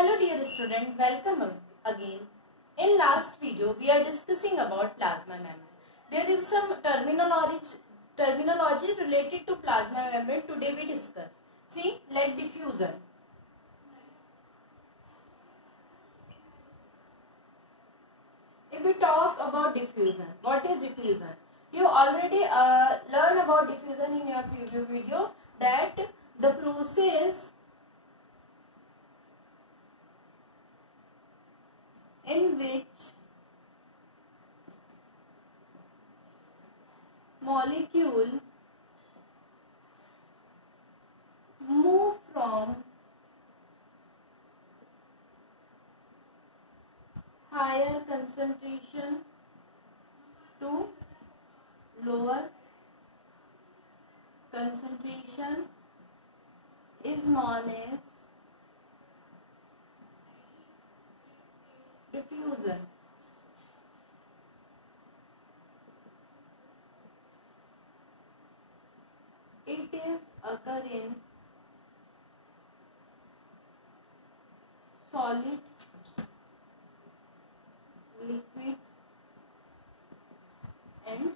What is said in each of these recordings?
Hello dear student, welcome again. In last video we are discussing about plasma membrane. There is some terminology related to plasma membrane today we discuss. See, like diffusion. If we talk about diffusion, what is diffusion? You already learned about diffusion in your previous video, that the process in which molecule move from higher concentration to lower concentration is known as diffusion. It is occurring solid, liquid and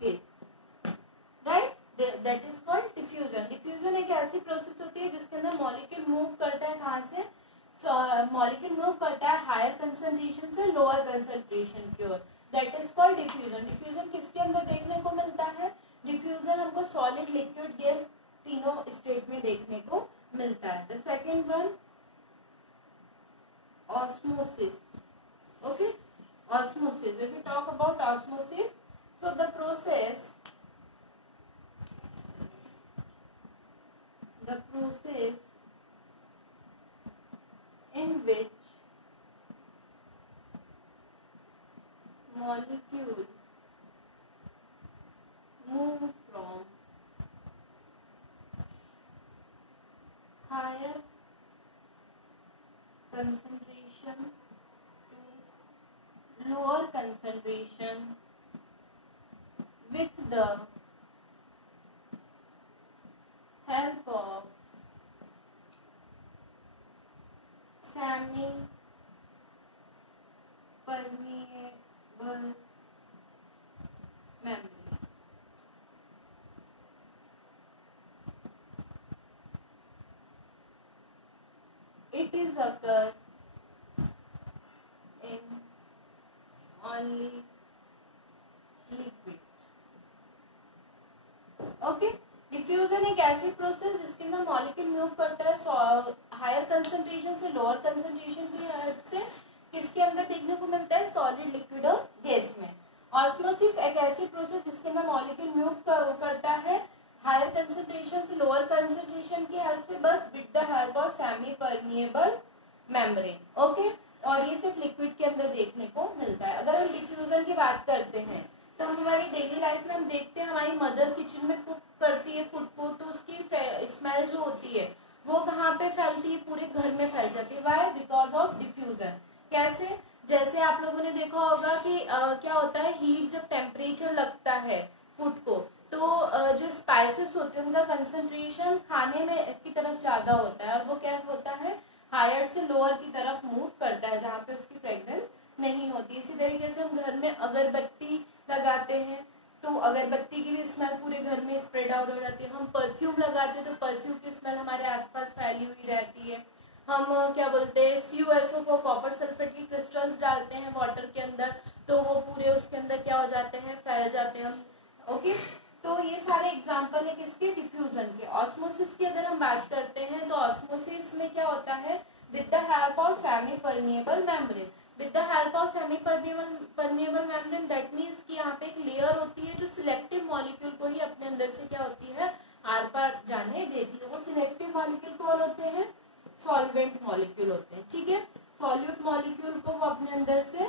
gas, right? That is called diffusion. Diffusion एक ऐसी process होती है जिसके अंदर molecule move करता है कहाँ से, मॉलिक्यूल मूव करता है हायर कंसंट्रेशन से लोअर कंसंट्रेशन की ओर, that is called diffusion. Diffusion किसके अंदर देखने को मिलता है? डिफ्यूजन हमको सॉलिड, लिक्विड, गैस तीनों स्टेट में देखने को मिलता है. The second one osmosis. Okay, osmosis. If we talk about osmosis, so the process in which molecule move from higher concentration to lower concentration with the help of semi permeable membrane. It is occur in only liquid. Okay, diffusion एक ऐसी process जिसके अंदर molecule move करता है higher concentration से lower concentration की help से. किसके अंदर देखने को मिलता है? सॉलिड, लिक्विड और गैस में. ऑस्मोसिस एक ऐसी प्रोसेस जिसके अंदर मॉलिक्यूल मूव करता है हायर कंसंट्रेशन से लोअर कंसंट्रेशन की हेल्प से, बस with the help of semi permeable membrane. Okay, और ये सिर्फ लिक्विड के अंदर देखने को मिलता है. अगर हम डिफ्यूजन की बात करते हैं तो हम हमारी डेली लाइफ में हम देखते हैं हमारी मदर किचन में कुक करती है फूड को, तो उसकी स्मेल जो होती है वो कहाँ पे फैलती है? पूरे घर में फैल जाती है. व्हाई? Because of diffusion. कैसे? जैसे आप लोगों ने देखा होगा कि क्या होता है, हीट जब टेम्परेचर लगता है फूड को, तो जो स्पाइसेस होते हैं उनका कंसंट्रेशन खाने में की तरफ ज्यादा होता है और वो क्या होता है, हायर से लोअर की तरफ मूव करता है जहाँ पे उसकी फ्रेग्रेंस नहीं होती. इसी तरीके से हम घर में अगरबत्ती लगाते हैं तो अगरबत्ती की भी स्मेल पूरे घर में स्प्रेड आउट हो जाती है. हम परफ्यूम लगाते हैं तो परफ्यूम की स्मेल हमारे आसपास फैली हुई रहती है. हम क्या बोलते हैं, CuSO को कॉपर सल्फेट की क्रिस्टल्स डालते हैं वाटर के अंदर तो वो पूरे उसके अंदर क्या हो जाते हैं, फैल जाते हैं हम. ओके, तो ये सारे एग्जाम्पल है किसके? डिफ्यूजन के. ऑस्मोसिस की अगर हम बात करते हैं तो ऑस्मोसिस में क्या होता है, with the help of semi permeable membrane. With the help of semi permeable membrane that means कि यहाँ पे एक लेयर होती है जो सिलेक्टिव मॉलिक्यूल को ही अपने अंदर से क्या होती है, आर पार जाने देती है. वो सिलेक्टिव मॉलिक्यूल कौन होते हैं? सॉल्वेंट मॉलिक्यूल होते हैं. ठीक है, सॉल्यूट मॉलिक्यूल को वो अपने अंदर से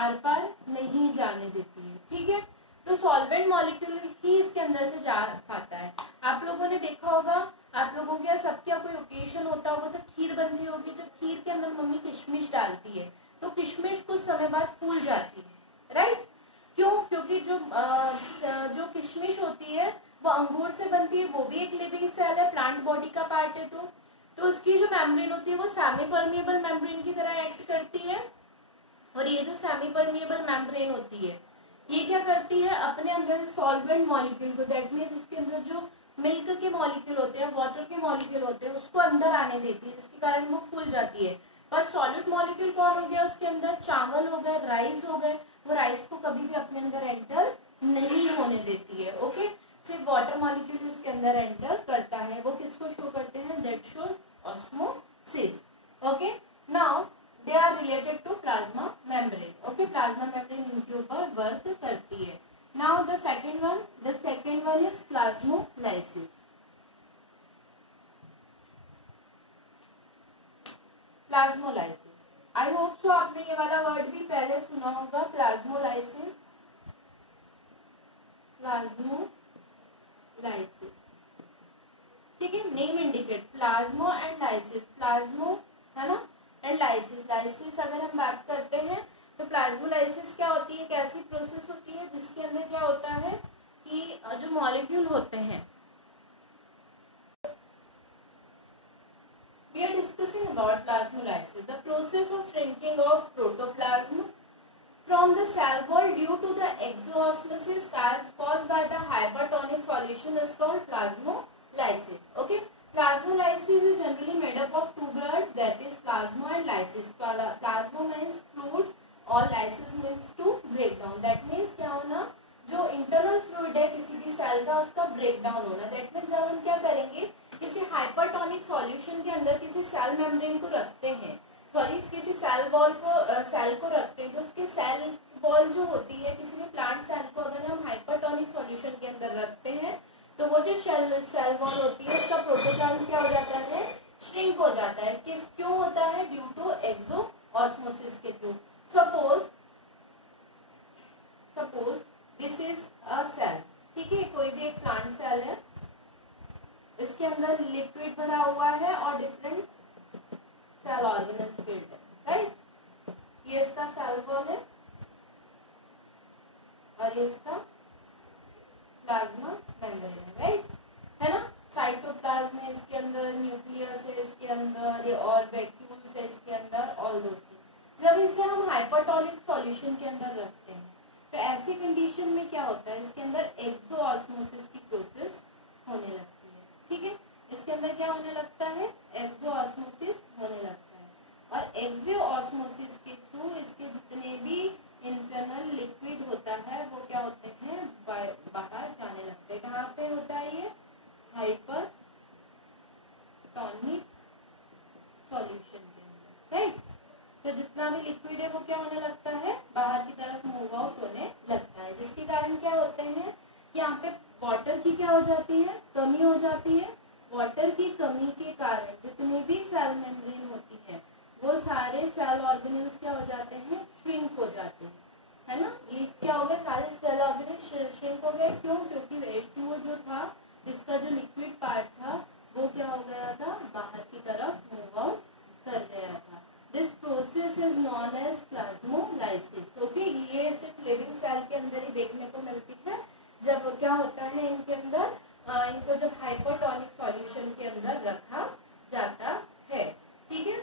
आर पार नहीं जाने देती है. ठीक है, तो सॉल्वेंट मॉलिक्यूल ही इसके अंदर से जा पाता है. आप लोगों ने देखा होगा, आप लोगों के सबके कोई ओकेजन होता होगा तो खीर बनती होगी. जब खीर के अंदर मम्मी किशमिश डालती है तो किशमिश कुछ समय बाद फूल जाती है, राइट? क्यों? क्योंकि जो किशमिश होती है वो अंगूर से बनती है, वो भी एक लिविंग सेल है, प्लांट बॉडी का पार्ट है. तो उसकी जो मेम्ब्रेन होती है वो सेमी परमिएबल मेम्ब्रेन की तरह एक्ट करती है। और ये जो सेमी परमिएबल मेम्ब्रेन होती है ये क्या करती है, अपने अंदर सॉल्वेंट मॉलिक्यूल को, दैट मीन्स उसके अंदर जो मिल्क के मॉलिक्यूल होते हैं, वाटर के मॉलिक्यूल होते हैं, उसको अंदर आने देती है, जिसके कारण वो फूल जाती है। पर सॉलिड मॉलिक्यूल कौन हो गया उसके अंदर, चावल हो गए, राइस हो गए, वो राइस को कभी भी अपने अंदर एंटर नहीं होने देती है। ओके, सिर्फ वाटर मॉलिक्यूल उसके अंदर एंटर करता है। वो किसको शो करते हैं, that shows osmosis. Okay, now they are related to plasma membrane. Okay, plasma membrane इनके ऊपर वर्क करती है। Now the second one is plasmolysis. Plasmolysis, I hope so आपने ये वाला वर्ड भी पहले सुना होगा, प्लाज्मोलाइसिस। प्लाज्मोलाइसिस, ठीक है, नेम इंडिकेट प्लाज्मो एंड लाइसिस, प्लाज्मो है ना एंड लाइसिस। लाइसिस अगर हम बात करते हैं तो प्लाज्मोलाइसिस क्या होती है, एक ऐसी प्रोसेस होती है जिसके अंदर क्या होता है कि जो मॉलिक्यूल होते हैं, we are discussing about plasmolysis, the process of shrinking of protoplasm from the cell wall due to the exoosmosis caused by the hypertonic solution is called plasmolysis. Okay, plasmolysis is generally made up of two words, that is plasma and lysis. Plasma means fluid और lysis means to break down. That means क्या होना, जो internal fluid है किसी भी cell का उसका break down होना। दैट मीन्स जब हम क्या करेंगे, किसी हाइपरटोनिक सॉल्यूशन के अंदर किसी सेल मेम्ब्रेन को रखते हैं, सॉरी किसी सेल वॉल को रखते हैं, तो उसके सेल वॉल जो होती है, किसी भी प्लांट सेल को अगर हम हाइपरटोनिक सॉल्यूशन के अंदर रखते हैं तो वो जो सेल वॉल होती है उसका प्रोटोप्लाज्म क्या हो जाता है, श्रिंक हो जाता है। क्यों होता है, ड्यू टू एक्सो ऑस्मोसिस के through. Suppose this is a cell, ठीक है, कोई भी एक प्लांट सेल है, इसके अंदर लिक्विड भरा हुआ है और डिफरेंट सेल ऑर्गेनल्स फिल्ड है, राइट। ये इसका सेल वॉल है और ये इसका प्लाज्मा मेम्ब्रेन है, राइट, है ना। साइटोप्लाज्म है इसके अंदर, न्यूक्लियस है इसके अंदर, ये और वैक्यूल्स है इसके अंदर, ऑल दोस थिंग्स। जब इसे हम हाइपरटोनिक सॉल्यूशन के अंदर रखते हैं तो ऐसी कंडीशन में क्या होता है, इसके अंदर एक्सोऑस्मोसिस की प्रोसेस होने लगती है, ठीक है। इसके अंदर क्या होने लगता है, एक्सोऑस्मोसिस होने लगता है। और एक्सोऑस्मोसिस के थ्रू इसके जितने भी इंटरनल लिक्विड होता है वो क्या होते हैं, बाहर जाने लगते हैं। कहाँ पे होता है ये, हाइपरटोनिक सॉल्यूशन के अंदर, राइट। तो जितना भी लिक्विड है वो क्या होने लगता है, बाहर की तरफ मूव आउट होने लगता है, जिसके कारण क्या होते हैं, यहाँ पे वाटर की क्या हो जाती है, कमी हो जाती है। वाटर की कमी के कारण जितनी भी सेल मेम्ब्रेन होती है वो सारे सेल ऑर्गेनल्स क्या हो जाते हैं, श्रिंक हो जाते हैं, है ना। ये क्या हो गया, सारे सेल ऑर्गेनल्स श्रिंक हो गए। क्यों, क्योंकि H2O जो था, इसका जो लिक्विड पार्ट था वो क्या हो गया था, बाहर की तरफ मूव आउट कर गया था। This process is known as plasmolysis. Okay, ये सिर्फ लिविंग सेल के अंदर ही देखने को मिलती है। जब क्या होता है इनके अंदर, इनको जब हाइपरटोनिक सॉल्यूशन के अंदर रखा जाता है, ठीक है।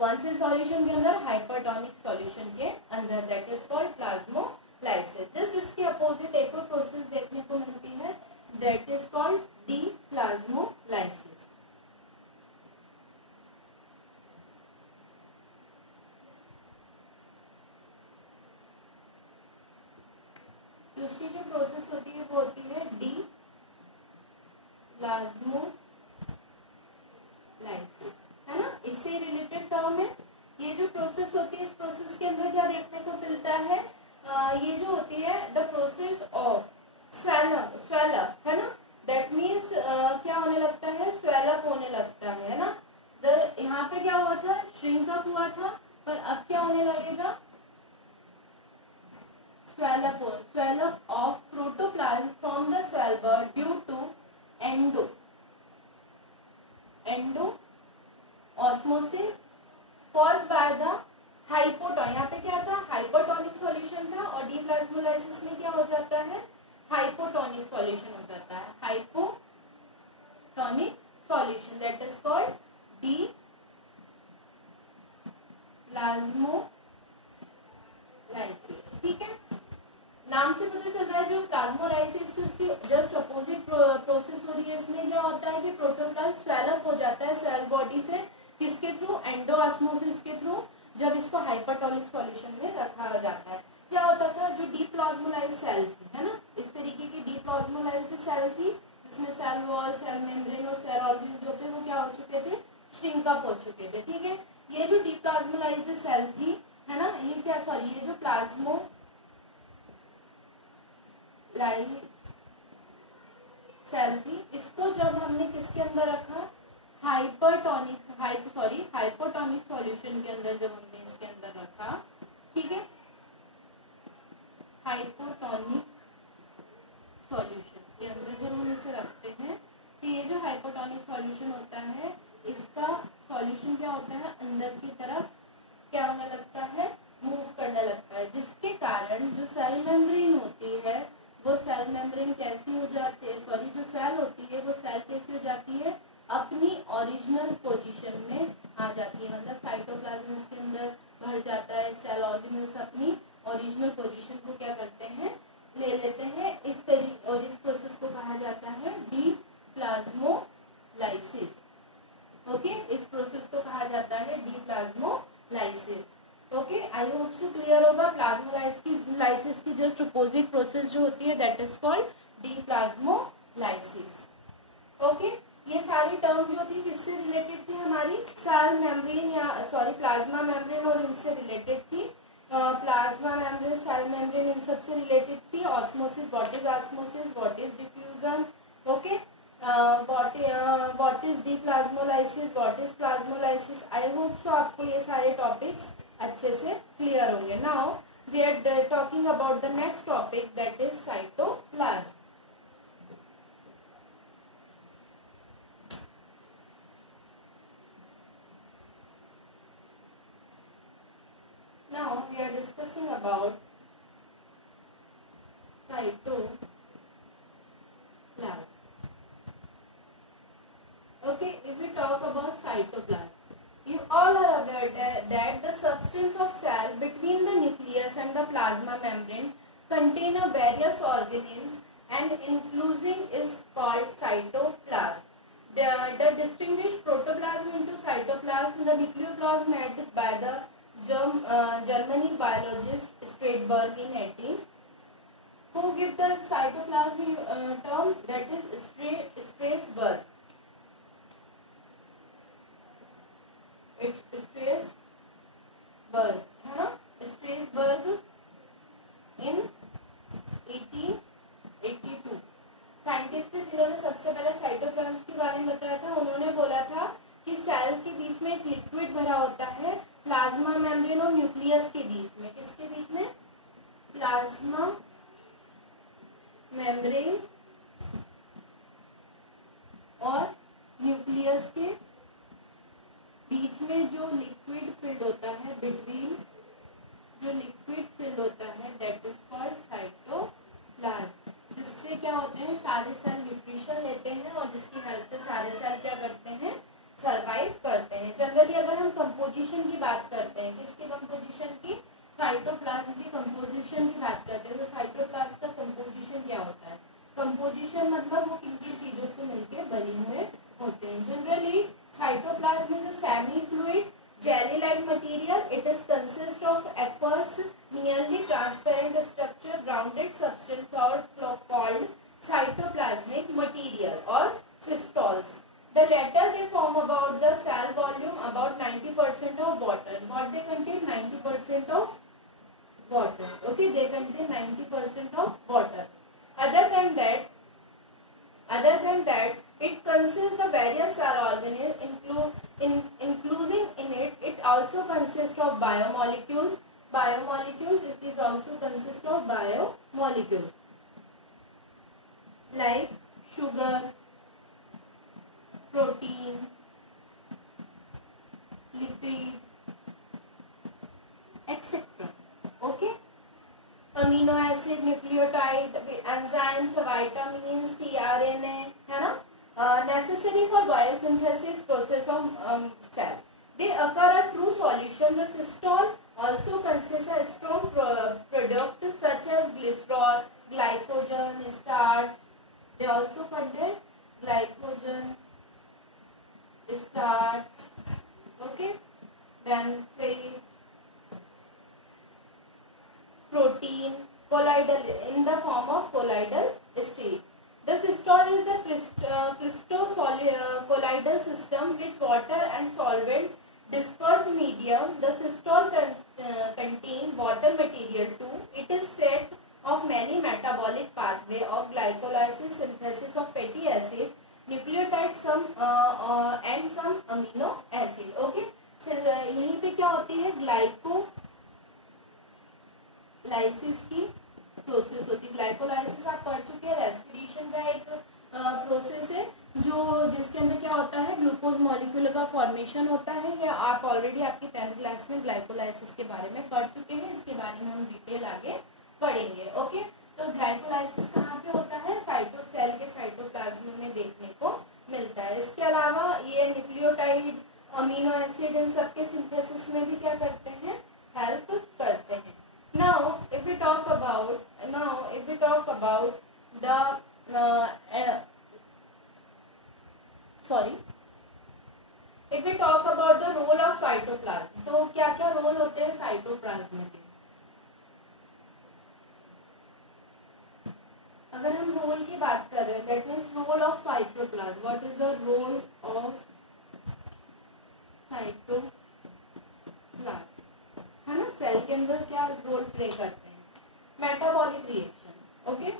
कौन से सॉल्यूशन के अंदर, हाइपरटोनिक सॉल्यूशन के अंदर, that is called plasmolysis. Just इसके अपोजिट एक और प्रोसेस देखने को मिलती है, दैट इज कॉल्ड डीप्लाज्मोलाइसिस। दूसरी जो प्रोसेस होती है वो होती है डीप्लाज्मोलाइसिस, है ना, इससे रिलेटेड टर्म है। ये जो प्रोसेस होती है, इस प्रोसेस के अंदर क्या देखने को मिलता है, ये जो होती है द प्रोसेस ऑफ स्वेलअप, है ना। दैट मीन्स क्या होने लगता है, स्वेलअप होने लगता है ना। यहाँ पे क्या हुआ था, श्रिंक अप हुआ था, पर अब क्या होने लगेगा, swell-up of protoplasm from the cell wall due to osmosis caused by the hypotonic, यहाँ पे क्या था, हाइपोटोनिक सॉल्यूशन था, और डीप्लाज्मोलाइसिस में क्या हो जाता है, हाइपोटोनिक सॉल्यूशन हो जाता है, hypotonic solution, that is called D plasmolysis. ठीक है, नाम से पता चल रहा है जो प्लाज्मोलाइसिस थी उसकी जस्ट अपोजिट प्रोसेस हो रही है। इसमें क्या होता है कि प्रोटोप्लाज्म स्वेल अप हो जाता है सेल बॉडी से, किसके थ्रू, एंडोऑस्मोसिस के थ्रू, जब इसको हाइपरटोनिक सॉल्यूशन में रखा जाता है। क्या होता था, जो डीप्लाज्मोलाइज्ड सेल थी, है ना, इस तरीके की डीप्लाज्मोलाइज्ड सेल थी जिसमें सेल वॉल, सेल मेम्ब्रेन और सेल ऑर्गन जो थे वो क्या हो चुके थे, श्रिंक अप हो चुके थे। ठीक है, ये जो डीप्लाज्मोलाइज्ड सेल थी, है ना, ये क्या, सॉरी, ये जो प्लाज्मोलाइज्ड सेल थी, इसको जब हमने किसके अंदर रखा, हाइपोटोनिक सॉल्यूशन के अंदर जब हमने इसके अंदर रखा, ठीक है, हाइपोटोनिक सॉल्यूशन के अंदर जब हम इसे रखते हैं, तो ये जो हाइपोटोनिक सॉल्यूशन होता है, इसका सॉल्यूशन क्या होता है, अंदर की तरफ क्या होने लगता है, मूव करने लगता है, जिसके कारण जो सेल मेम्ब्रेन होती है वो सेल मेम्ब्रेन कैसी हो जाती है, सॉरी, जो सेल होती है वो सेल कैसी हो जाती है, अपनी ओरिजिनल पोजीशन में आ जाती है। मतलब साइटोप्लाज्म इसके अंदर भर जाता है, सेल ऑर्गेनेल्स अपनी ओरिजिनल पोजीशन को क्या करते हैं, ले लेते हैं इस तरीके, और इस प्रोसेस को कहा जाता है डीप्लाज्मोलाइसिस। ओके, इस प्रोसेस को कहा जाता है deplasmolysis. Okay, I hope so clear होगा। प्लाज्मोलाइसिस की जस्ट अपोजिट प्रोसेस जो होती है that is called deplasmolysis. Okay, ये सारी टर्म जो थी किससे रिलेटेड थी, हमारी सेल मेम्ब्रेन या सॉरी प्लाज्मा मेम्ब्रेन और इनसे रिलेटेड थी। प्लाज्मा मेम्ब्रेन, सेल मेम्ब्रेन, इन सब से रिलेटेड थी। Osmosis, what is osmosis, what is diffusion, okay, what is deplasmolysis, what is plasmolysis. I hope so आपको ये सारे टॉपिक्स अच्छे से क्लियर होंगे। Now we are talking about the next topic that is cytoplasm. Now we are discussing about cytoplasm. Okay, if we talk about cytoplasm, you all are aware that the substance of cell between the nucleus and the plasma membrane contain a various organelles and including is called cytoplasm. The distinguished protoplasm into cytoplasm, the nucleoplasm made by the Germany biologist Strasberg in 18, who give the cytoplasm term that is Strasberg. It's Strasberg, है ना, Strasberg in 1882 scientist थे जिन्होंने सबसे पहले cytoplasm के बारे में बताया था। उन्होंने बोला था कि सेल के बीच में एक लिक्विड भरा होता है प्लाज्मा मेम्ब्रेन और न्यूक्लियस के बीच में। किसके बीच में, प्लाज्मा मेम्ब्रेन और न्यूक्लियस के बीच में जो लिक्विड फिल्ड होता है, बिटवीन जो लिक्विड फिल्ड होता है दैट इज कॉल्ड साइटोप्लाज्म, जिससे क्या होते हैं, सारे सेल न्यूट्रिशन लेते हैं और जिसकी हेल्प से सारे सेल क्या करते हैं, सरवाइव करते हैं। जनरली अगर हम कंपोजिशन की बात करते हैं, किसकी कंपोजिशन की, साइटोप्लाज्म की कंपोजिशन की बात करते हैं, तो साइटोप्लाज्म का कंपोजिशन क्या होता है, कंपोजिशन मतलब वो किन किन चीजों से मिलकर बने हुए होते हैं। Generally cytoplasm is a semi-fluid jelly-like material. It is consist of aqueous, nearly transparent structure, grounded substance called cytoplasmic material or crystals. The latter they form about the cell volume about 90% of water. What they contain, 90% of water. Okay, they contain 90% of water. Other than that, it consists of various cell organelles, including in it also consists of biomolecules. It is also consists of biomolecules like sugar, protein, lipid, etc. Okay, amino acid, nucleotide, enzymes, vitamins, tRNA, है ना, necessary for biosynthesis process of cell. They occur a true solution. The cystol also consists a strong product such as glycerol, glycogen, starch. They also contain glycogen, starch, okay, then protein, colloidal in the form of colloidal state. The cystol is the crystallocolloidal system which water and solvent disperse medium. The cystol contain water material too. It is set of many metabolic pathway of glycolysis, synthesis of fatty acid, nucleotide, some and some amino acid. Okay, so यहीं पे क्या होती है, glycolysis की process होती है. Glycolysis आप पढ़ चुके हैं, रेस्पिरेशन का एक प्रोसेस है जो जिसके अंदर क्या होता है, ग्लूकोज मॉलिक्यूल का फॉर्मेशन होता है. या आप ऑलरेडी आपकी 10th क्लास में ग्लाइकोलाइसिस के बारे में पढ़ चुके हैं. इसके बारे में हम डिटेल आगे पढ़ेंगे. ओके, तो ग्लाइकोलाइसिस कहाँ पे होता है, साइटोसेल के साइटोप्लाज्म में देखने को मिलता है. इसके अलावा ये न्यूक्लियोटाइड, अमीनो एसिड, इन सबके सिंथेसिस में भी क्या करते हैं, हेल्प करते हैं. Now if we talk about the if we talk about the role of cytoplasm, तो क्या क्या रोल होते हैं साइटोप्लाज्म के. अगर हम रोल की बात कर रहे हैं, that means role of cytoplasm. What is the role of cytoplasm, है ना, सेल के अंदर क्या रोल प्ले करते हैं. Metabolic reaction. Okay,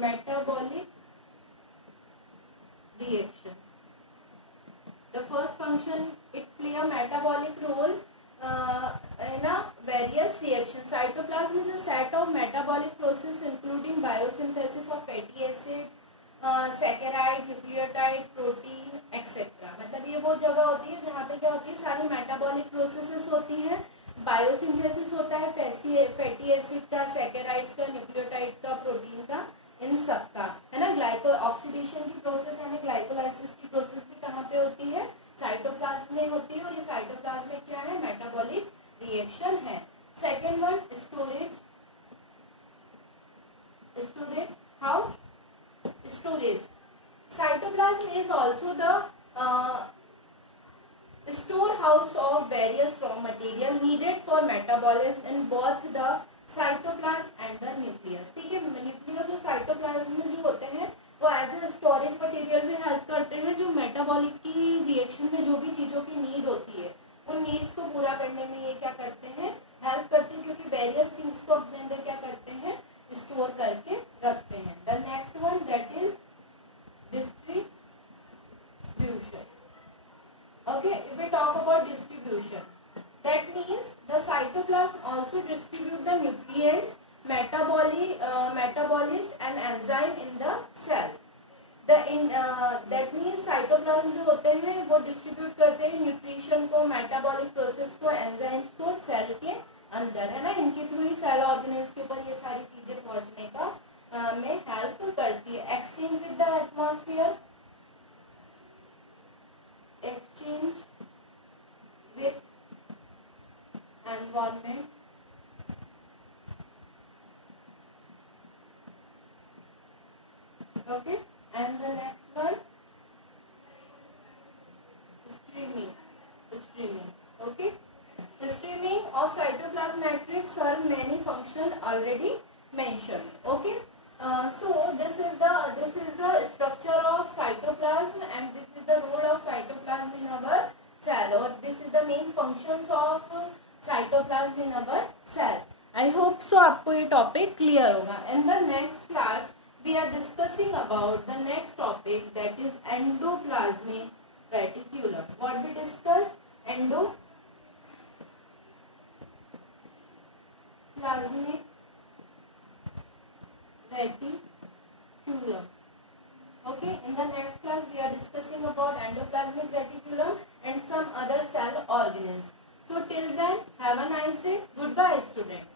metabolic reaction, the first function it play a metabolic role in a various reactions. Cytoplasm is a set of metabolic process including biosynthesis of fatty acid, saccharide, nucleotide, protein, etc. मतलब ये वो जगह होती है जहाँ पे क्या होती है, सारी मेटाबॉलिक प्रोसेसेस होती हैं. बायोसिंथेसिस होता है फैटी एसिड का, सैकेराइड्स का, न्यूक्लियोटाइड का, प्रोटीन का, इन सब का, है ना. ग्लाइको ऑक्सीडेशन की प्रोसेस यानी ग्लाइकोलाइसिस की प्रोसेस भी कहाँ पे होती है, साइटोप्लाज्म में होती है. और ये साइटोप्लाज्म में क्या है, मेटाबॉलिक रिएक्शन है. Second one, storage. How storage, cytoplasm is also the storehouse of various raw material needed for metabolism in both the cytoplasm and the nucleus. ठीक है, न्यूक्लियस और साइटोप्लाज्म में जो होते हैं वो एज ए स्टोरेज मटेरियल भी हेल्प करते हैं. जो मेटाबॉलिक की रिएक्शन में जो भी चीजों की नीड होती है उन नीड्स को पूरा करने में ये क्या करते हैं, हेल्प करते हैं, क्योंकि वेरियस थिंग्स को अपने अंदर क्या करते हैं, स्टोर करके रखते हैं. The next one that is distribution. Okay, if we talk about distribution, that means the cytoplasm also distribute the nutrients, metabolist and enzyme in the cell. That means cytoplasm जो होते हैं वो डिस्ट्रीब्यूट करते हैं nutrition को, metabolic process को, enzymes को cell के अंदर, है ना. इनके थ्रू ही सेल ऑर्गेनेल्स के ऊपर ये सारी चीजें पहुंचने का में हेल्प करती है. Exchange with the atmosphere, exchange with environment, okay. And the next one streaming. Okay, streaming of cytoplasm matrix serve many function already mentioned. Okay, so this is the structure of cytoplasm and this is the role of cytoplasm in our cell, or this is the main functions of cytoplasm in our cell. I hope so आपको ये topic clear होगा. In the next class we are discussing about the next topic, that is endoplasmic reticulum. What we discussed, endoplasmic reticulum. Okay, in the next class we are discussing about endoplasmic reticulum and some other cell organelles. So till then, have a nice day. Goodbye, students.